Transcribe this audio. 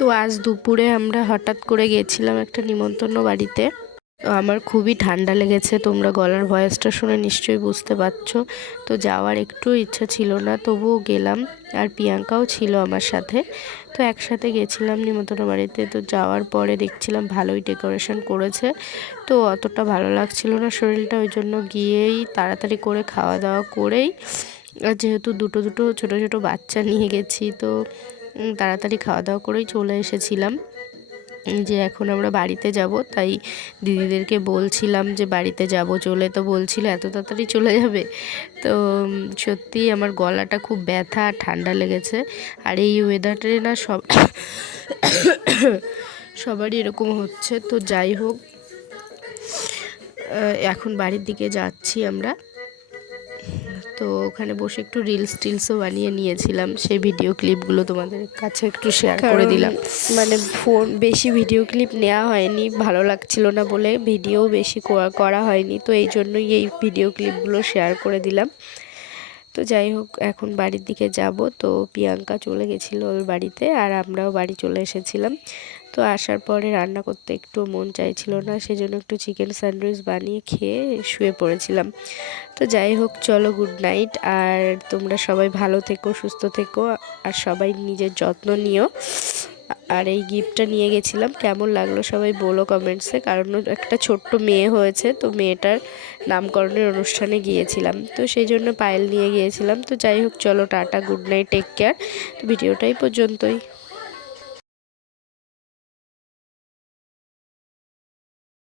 তো আজ দুপুরে আমরা হঠাৎ করে গেছিলাম একটা নিমন্ত্রণ বাড়িতে। তো আমার খুবই ঠান্ডা লেগেছে, তোমরা গলার ভয়েসটা শুনে নিশ্চয়ই বুঝতে পারছো। তো যাওয়ার একটু ইচ্ছা ছিল না, তবুও গেলাম। আর প্রিয়াঙ্কাও ছিল আমার সাথে। তো একসাথে গেছিলাম নিমন্ত্রণ বাড়িতে। তো যাওয়ার পরে দেখছিলাম ভালোই ডেকোরেশন করেছে, তো অতটা ভালো লাগছিল না শরীরটা, ওই জন্য গিয়েই তাড়াতাড়ি করে খাওয়া দাওয়া করেই, আর যেহেতু দুটো দুটো ছোটো ছোটো বাচ্চা নিয়ে গেছি, তো তাড়াতাড়ি খাওয়া দাওয়া করেই চলে এসেছিলাম। যে এখন আমরা বাড়িতে যাব, তাই দিদিদেরকে বলছিলাম যে বাড়িতে যাব চলে, তো বলছিল এত তাড়াতাড়ি চলে যাবে। তো সত্যিই আমার গলাটা খুব ব্যথা আর ঠান্ডা লেগেছে। আর এই ওয়েদারে না সবারই এরকম হচ্ছে। তো যাই হোক, এখন বাড়ির দিকে যাচ্ছি আমরা। তো ওখানে বসে একটু টিলসও বানিয়ে নিয়েছিলাম, সেই ভিডিও ক্লিপগুলো তোমাদের কাছে একটু শেয়ার করে দিলাম। মানে ফোন বেশি ভিডিও ক্লিপ নেওয়া হয়নি, ভালো লাগছিল না বলে ভিডিও বেশি করা হয়নি, তো এই জন্যই এই ভিডিও ক্লিপগুলো শেয়ার করে দিলাম। তো যাই হোক, এখন বাড়ির দিকে যাব। তো প্রিয়াঙ্কা চলে গেছিলো ওর বাড়িতে, আর আমরাও বাড়ি চলে এসেছিলাম। তো আসার পরে রান্না করতে একটু মন চাইছিল না, সেজন্য একটু চিকেন স্যান্ডউইচ বানিয়ে খেয়ে শুয়ে পড়েছিলাম। তো যাই হোক, চলো গুড নাইট। আর তোমরা সবাই ভালো থেকো, সুস্থ থেকো, আর সবাই নিজের যত্ন নিও। আর এই গিফটটা নিয়ে গেছিলাম, কেমন লাগলো সবাই বলো কমেন্টসে। কারণ একটা ছোট্ট মেয়ে হয়েছে, তো মেয়েটার নামকরণের অনুষ্ঠানে গিয়েছিলাম, তো সেই জন্য পায়েল নিয়ে গিয়েছিলাম। তো যাই হোক, চলো tata, good night, take care. তো ভিডিওটাই পর্যন্তই।